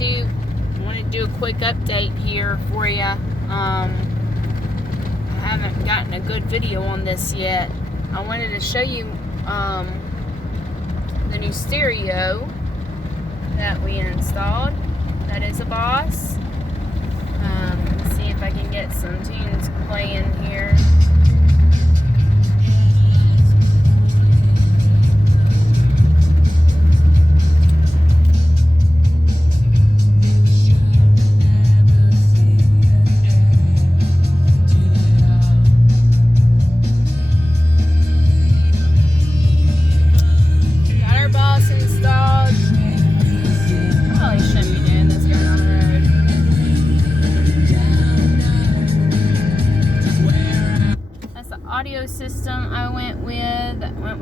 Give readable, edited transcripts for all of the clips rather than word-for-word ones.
wanted to do a quick update here for you. I haven't gotten a good video on this yet. I wanted to show you the new stereo that we installed. That is a Boss. Let's see if I can get some tunes playing here. Audio system I went with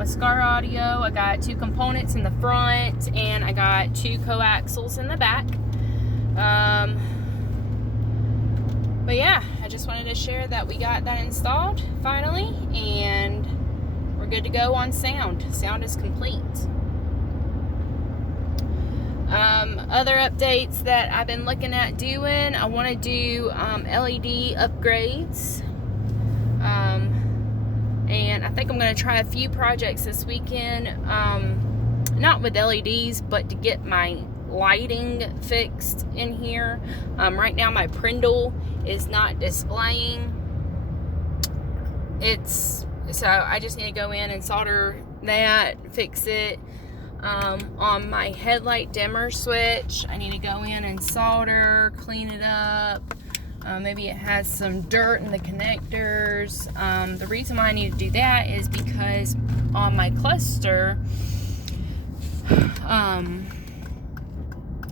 Skar audio. I got 2 components in the front and I got 2 coaxials in the back. But yeah, I just wanted to share that we got that installed finally, and we're good to go on sound. Sound is complete. Other updates that I've been looking at doing, I want to do LED upgrades. And I think I'm going to try a few projects this weekend, not with LEDs, but to get my lighting fixed in here. Right now my Prindle is not displaying. So I just need to go in and solder that, fix it. On my headlight dimmer switch, I need to go in and solder, clean it up. Maybe it has some dirt in the connectors. The reason why I need to do that is because on my cluster,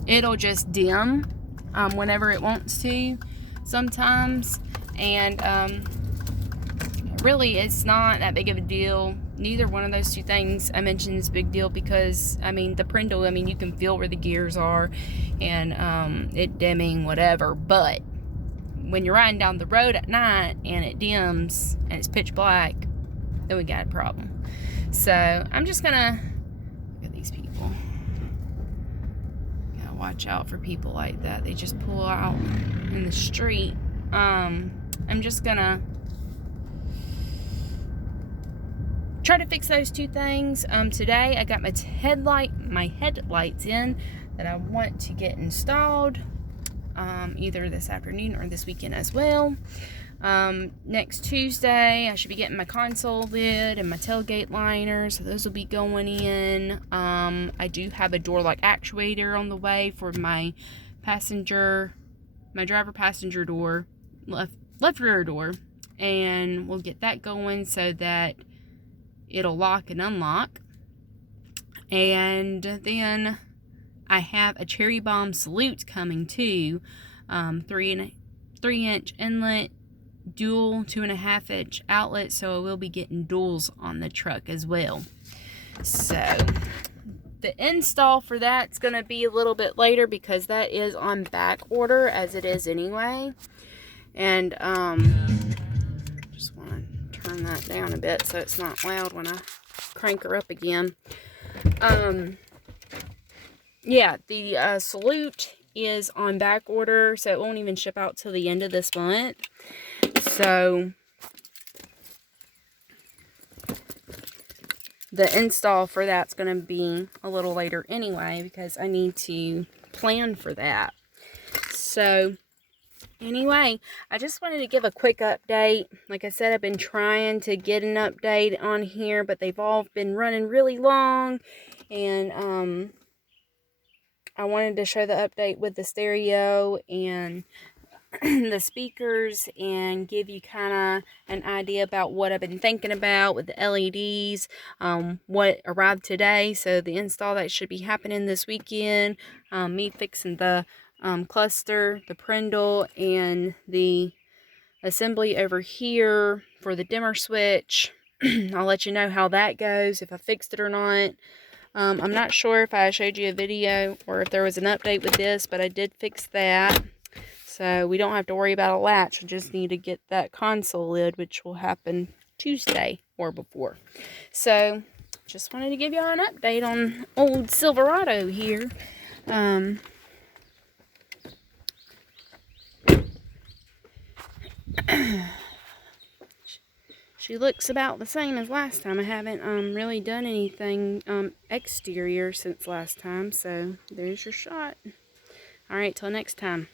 it'll just dim whenever it wants to sometimes. And really, it's not that big of a deal. Neither one of those 2 things I mentioned is a big deal because, I mean, the Prindle, I mean, you can feel where the gears are and it dimming, whatever. But when you're riding down the road at night and it dims and it's pitch black, then we got a problem. So I'm just gonna look at these people. Gotta watch out for people like that. They just pull out in the street. I'm just gonna try to fix those 2 things. Today I got my headlights in that I want to get installed. Either this afternoon or this weekend as well. Next Tuesday, I should be getting my console lid and my tailgate liner, so those will be going in. I do have a door lock actuator on the way for my driver passenger door, left rear door, and we'll get that going so that it'll lock and unlock. And then I have a Cherry Bomb Salute coming too. 3-inch inlet, dual 2.5-inch outlet, so I will be getting duals on the truck as well. So the install for that's going to be a little bit later because that is on back order as it is anyway. And just want to turn that down a bit so it's not loud when I crank her up again. Yeah, the Salute is on back order, so it won't even ship out till the end of this month. So the install for that's going to be a little later anyway because I need to plan for that. So anyway, I just wanted to give a quick update. Like I said, I've been trying to get an update on here, but they've all been running really long. And I wanted to show the update with the stereo and the speakers and give you kind of an idea about what I've been thinking about with the LEDs, what arrived today. So the install that should be happening this weekend, me fixing the cluster, the Prindle, and the assembly over here for the dimmer switch. I'll let you know how that goes, if I fixed it or not. I'm not sure if I showed you a video or if there was an update with this, but I did fix that. So we don't have to worry about a latch. I just need to get that console lid, which will happen Tuesday or before. So just wanted to give y'all an update on old Silverado here. She looks about the same as last time. I haven't really done anything exterior since last time, so there's your shot. Alright, till next time.